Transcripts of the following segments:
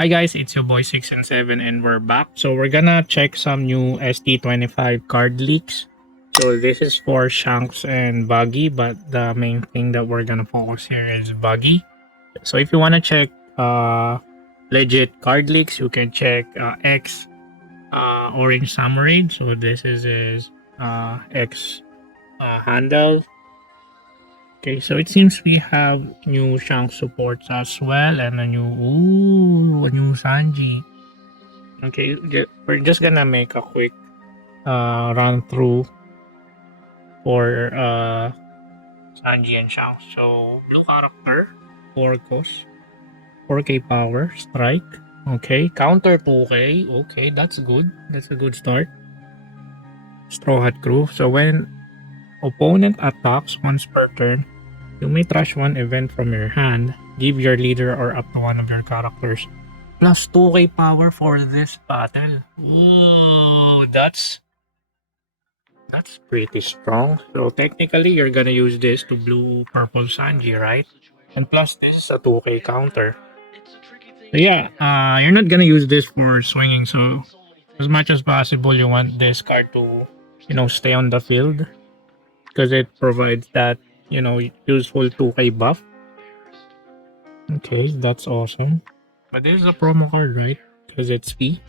Hi guys, it's your boy 6 and 7 and we're back. So we're gonna check some new ST25 card leaks. So this is for Shanks and Buggy, but the main thing that we're gonna focus here is Buggy. So if you wanna check legit card leaks, you can check X Orange Samurai. So this is his X handle. Okay, so it seems we have new Shanks supports as well and a new Sanji. Okay, we're just gonna make a quick run through for Sanji and Shao. So blue character, 4 cost, 4k power, strike. Okay, counter 2k. Okay, that's good. That's a good start. Straw Hat Crew. So when opponent attacks once per turn, you may trash one event from your hand. Give your leader or up to one of your characters plus 2k power for this battle. Ooh, that's pretty strong. So technically, you're gonna use this to blue purple Sanji, right? And plus, this is a 2k counter. So yeah, you're not gonna use this for swinging. So as much as possible, you want this card to, stay on the field because it provides that, useful 2k buff. Okay, that's awesome. But this is a promo card, right? Because it's fee.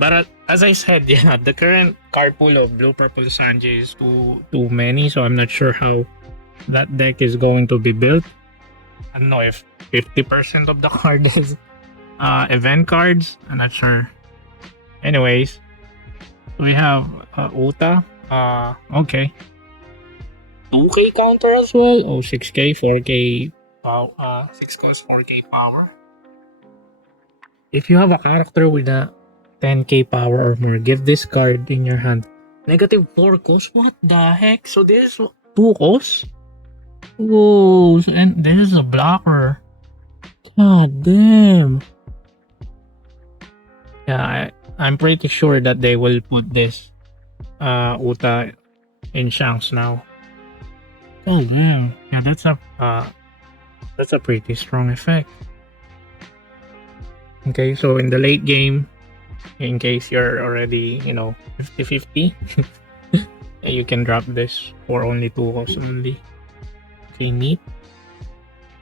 But as I said, yeah, the current card pool of blue purple Sanji is too many, so I'm not sure how that deck is going to be built. I don't know if 50% of the card is event cards. I'm not sure. Anyways, we have Uta. Okay. 2k counter as well. Oh, 6k, 4k power. 6 cost, 4k power. If you have a character with a 10k power or more, give this card in your hand. Negative 4 cost? What the heck? So this is 2 cost? Whoa, and this is a blocker. God damn. Yeah, I'm pretty sure that they will put this Uta in Shanks now. Oh wow. Yeah, that's a pretty strong effect. Okay, so in the late game, in case you're already, 50-50, you can drop this for only 2 costs only. Okay, neat.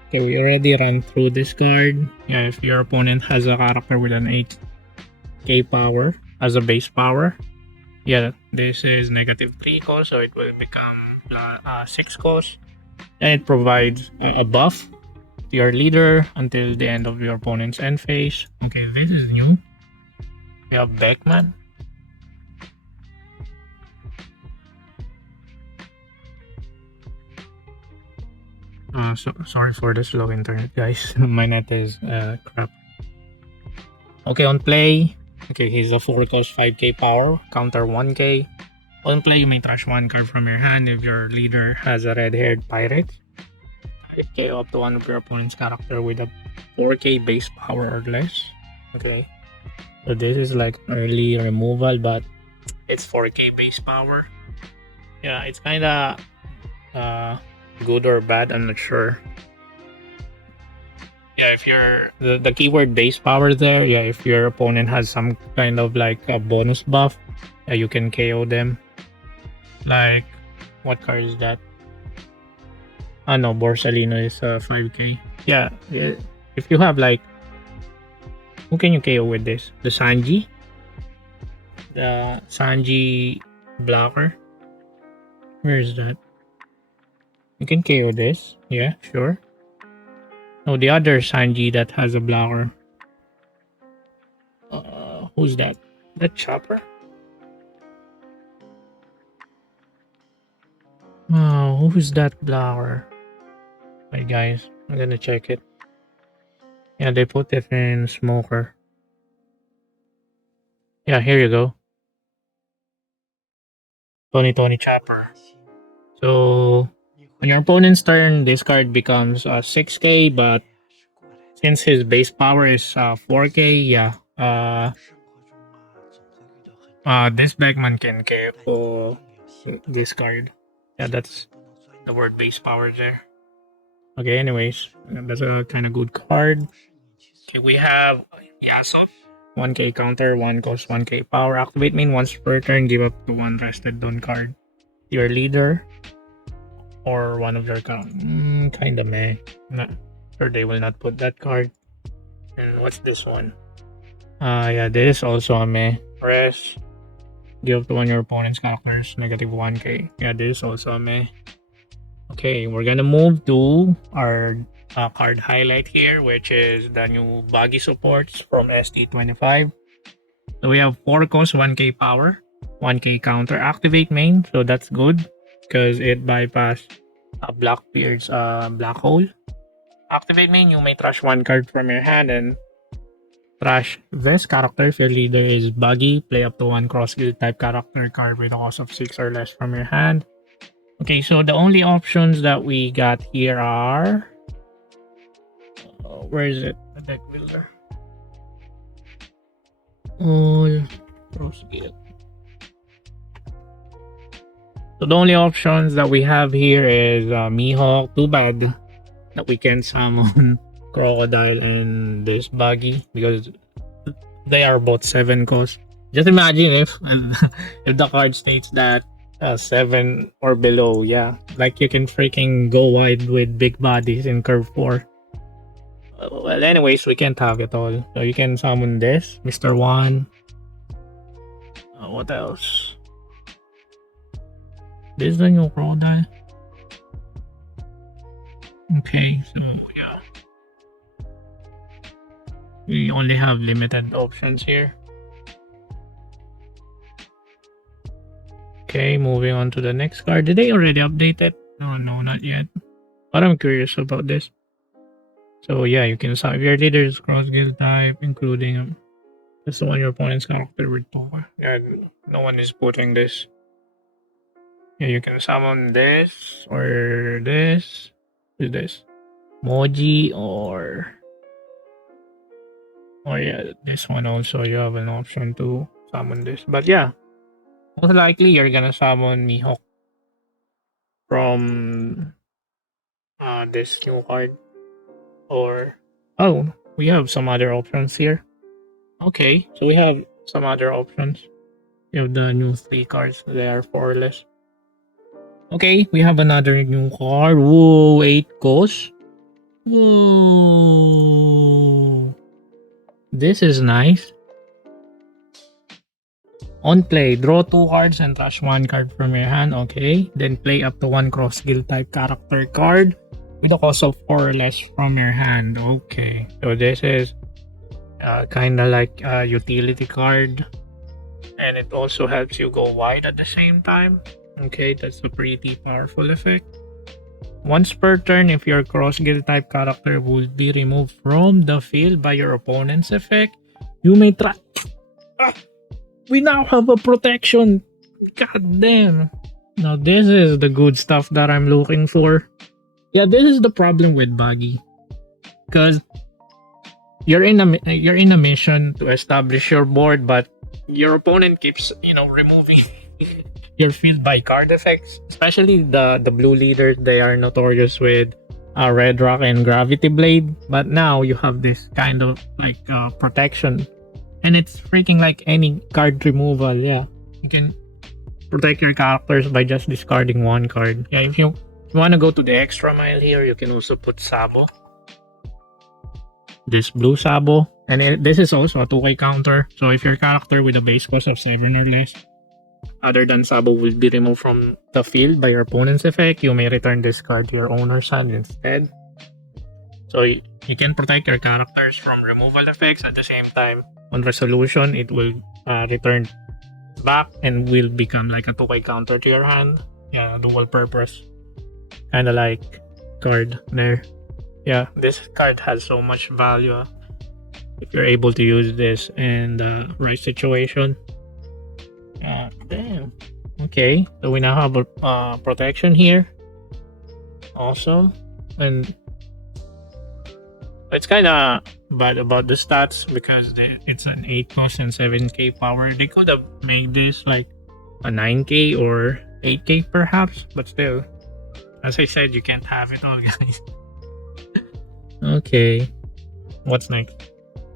Okay, we already ran through this card. Yeah, if your opponent has a character with an 8k power as a base power, yeah, this is negative 3 cost, so it will become 6 cost. And it provides a buff to your leader until the end of your opponent's end phase. Okay, this is new. We have Beckman. Sorry for the slow internet, guys. My net is crap. Okay, on play. Okay, he's a 4 cost 5k power, counter 1k. On play, you may trash one card from your hand if your leader has a red-haired pirate. KO up to one of your opponent's character with a 4k base power or less. Okay. So this is like early removal, but it's 4k base power. Yeah, it's kinda good or bad, I'm not sure. Yeah, if you're the keyword base power there, yeah, if your opponent has some kind of like a bonus buff, yeah, you can KO them. Like, what card is that? Ah no, Borsalino is 5k. Yeah, if you have like, who can you KO with this? The Sanji? The Sanji blocker? Where is that? You can KO this. Yeah, sure. No, the other Sanji that has a blocker. Who's that? That Chopper? Oh, who's that blocker? Wait, guys, I'm gonna check it. Yeah, they put it in Smoker. Yeah, here you go. Tony Chopper. So, on your opponent's turn, this card becomes 6k, but since his base power is 4k, yeah, this Beckman can KO this card. Yeah, that's the word base power there. Okay, anyways, that's a kind of good card. Okay, we have Yasuo. 1k counter, 1 cost 1k power. Activate main once per turn, give up to 1 rested Dawn card. Your leader or one of your count. Kinda meh. Not sure they will not put that card. And what's this one? Yeah, this is also a meh. Rest. Give up to one of your opponent's characters, negative 1k. Yeah, this is also a meh. Okay, we're gonna move to our card highlight here, which is the new Buggy supports from ST25. So we have 4 cost, 1k power, 1k counter, activate main, so that's good because it bypass Blackbeard's black hole. Activate main, you may trash 1 card from your hand and trash this character if your leader is Buggy. Play up to 1 cross guild type character card with a cost of 6 or less from your hand. Okay, so the only options that we got here are... where is it? The deck builder. All cross guild. So the only options that we have here is Mihawk. Too bad that we can't summon Crocodile and this Buggy because they are both 7 cost. Just imagine if if the card states that 7 or below, yeah, like you can freaking go wide with big bodies in curve 4. Well, anyways, we can't have it all. So you can summon this, Mr. One. What else? This is the new Crocodile. Okay, so yeah. We only have limited options here. Okay, moving on to the next card. Did they already update it? No, not yet. But I'm curious about this. So yeah, you can summon if your leader is cross guild type, including this one your opponent's character with power. Yeah, no one is putting this. Yeah, you can summon this or this. Who's this? Moji or yeah, this one also you have an option to summon this. But yeah, most likely you're gonna summon Mihawk from this new card. Or oh, we have some other options here. Okay, so we have some other options. We have the new 3 cards. They are 4 or less. Okay, we have another new card. Whoa, 8 costs. Whoa. This is nice. On play, draw 2 cards and trash 1 card from your hand. Okay, then play up to 1 cross guild type character card with a cost of 4 or less from your hand. Okay, so this is kind of like a utility card, and it also helps you go wide at the same time. Okay, that's a pretty powerful effect. Once per turn, if your cross guild type character will be removed from the field by your opponent's effect, you may try. We now have a protection. God damn. Now this is the good stuff that I'm looking for. Yeah, this is the problem with Buggy, because you're in a mission to establish your board, but your opponent keeps removing your field by card effects. Especially the blue leaders, they are notorious with Red Rock and Gravity Blade. But now you have this kind of like protection, and it's freaking like any card removal. Yeah, you can protect your characters by just discarding 1 card. Yeah, if you want to go to the extra mile here, you can also put Sabo. This blue Sabo. And this is also a 2k counter. So if your character with a base cost of 7 or less, other than Sabo, will be removed from the field by your opponent's effect, you may return this card to your owner's hand instead. So you can protect your characters from removal effects. At the same time, on resolution, it will return back and will become like a 2k counter to your hand. Yeah, dual purpose. Kind of like card there. Yeah, this card has so much value if you're able to use this in the right situation. Yeah, damn. Okay, so we now have a protection here. Awesome. And it's kind of bad about the stats because it's an 8 cost and 7k power. They could have made this like a 9k or 8k perhaps, but still, as I said, you can't have it all, guys. Okay, what's next?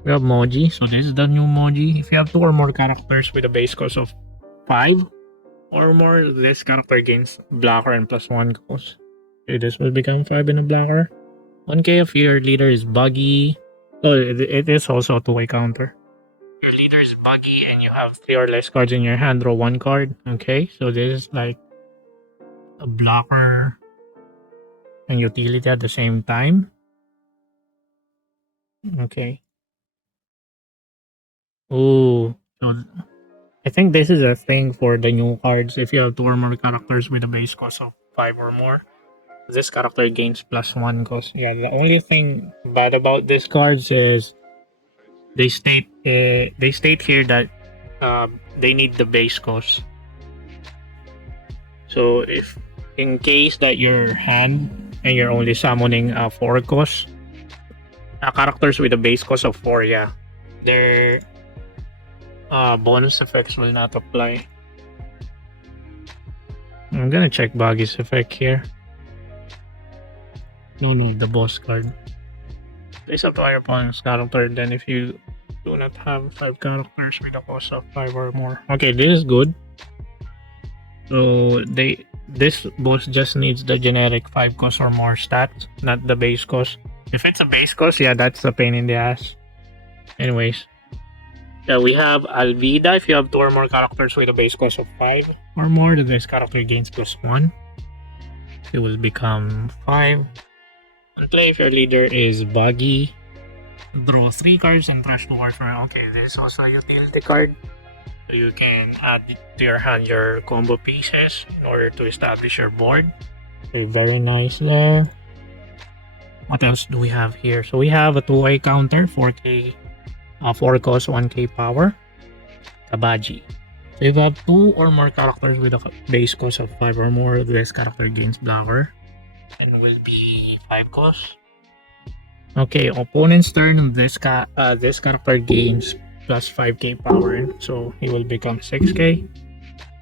We have Moji. So this is the new Moji. If you have 2 or more characters with a base cost of 5 or more, this character gains blocker and +1 cost. Okay, this will become 5 in a blocker. 1k of your leader is Buggy. Oh, it is also a 2-way counter. Your leader is Buggy and you have 3 or less cards in your hand, draw 1 card. Okay, so this is like a blocker and utility at the same time. Okay. Ooh, so I think this is a thing for the new cards. If you have 2 or more characters with a base cost of 5 or more, this character gains +1 cost. Yeah, the only thing bad about these cards is they state here that they need the base cost. So if in case that your hand and you're only summoning 4 cost, characters with a base cost of 4, yeah, their bonus effects will not apply. I'm gonna check Buggy's effect here. No, the boss card. Place up to your opponent's character, then if you do not have 5 characters with a cost of 5 or more. Okay, this is good. So this boss just needs the generic 5 cost or more stats, not the base cost. If it's a base cost, yeah, that's a pain in the ass. Anyways. Yeah, we have Alvida. If you have 2 or more characters with a base cost of 5 or more, this character gains +1. It will become 5. On play, if your leader is Buggy, draw 3 cards and trash 2 cards. Okay, this is also a utility card. So you can add to your hand your combo pieces in order to establish your board. Okay, very nice there. What else do we have here? So we have a 2-way counter, 4k, 4 cost, 1k power, Kabaji. So if you have 2 or more characters with a base cost of 5 or more, this character gains blocker and will be 5 cost. Okay, opponent's turn, this character gains +5k power, so he will become 6k.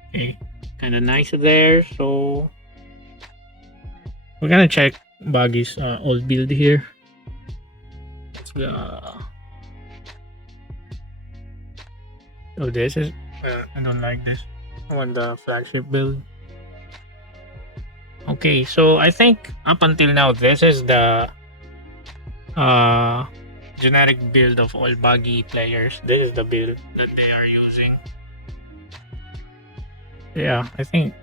Okay, kind of nice there. So we're gonna check Buggy's old build here. So this is I don't like this. I want the flagship build. Okay, so I think up until now this is the generic build of all Buggy players. This is the build that they are using. Yeah, I think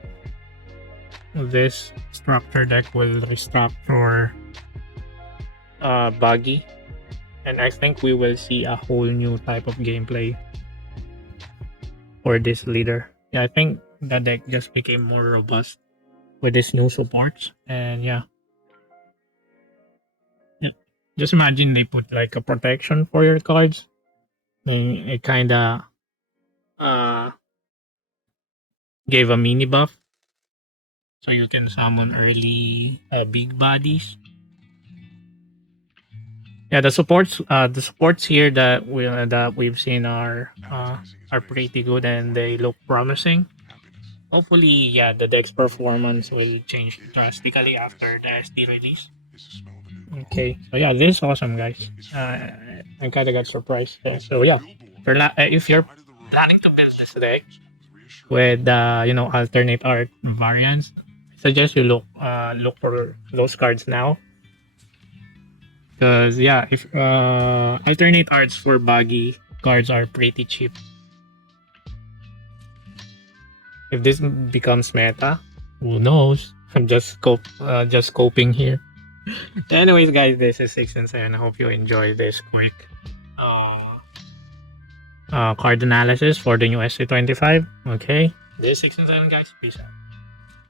this structure deck will restructure Buggy, and I think we will see a whole new type of gameplay for this leader. Yeah, I think the deck just became more robust with this new supports, and yeah. Just imagine they put like a protection for your cards. And it kinda gave a mini buff. So you can summon early big bodies. Yeah, the supports here that we've seen are pretty good and they look promising. Hopefully, yeah, the deck's performance will change drastically after the SD release. Okay, so yeah, this is awesome, guys. I kind of got surprised. So yeah, if you're planning to build this deck with alternate art variants, I suggest you look for those cards now. Because yeah, if alternate arts for Buggy cards are pretty cheap. If this becomes meta, who knows? I'm just scoping here. Anyways, guys, this is 6 and 7. I hope you enjoyed this quick card analysis for the new ST25. Okay, this is 6 and 7, guys. Peace out.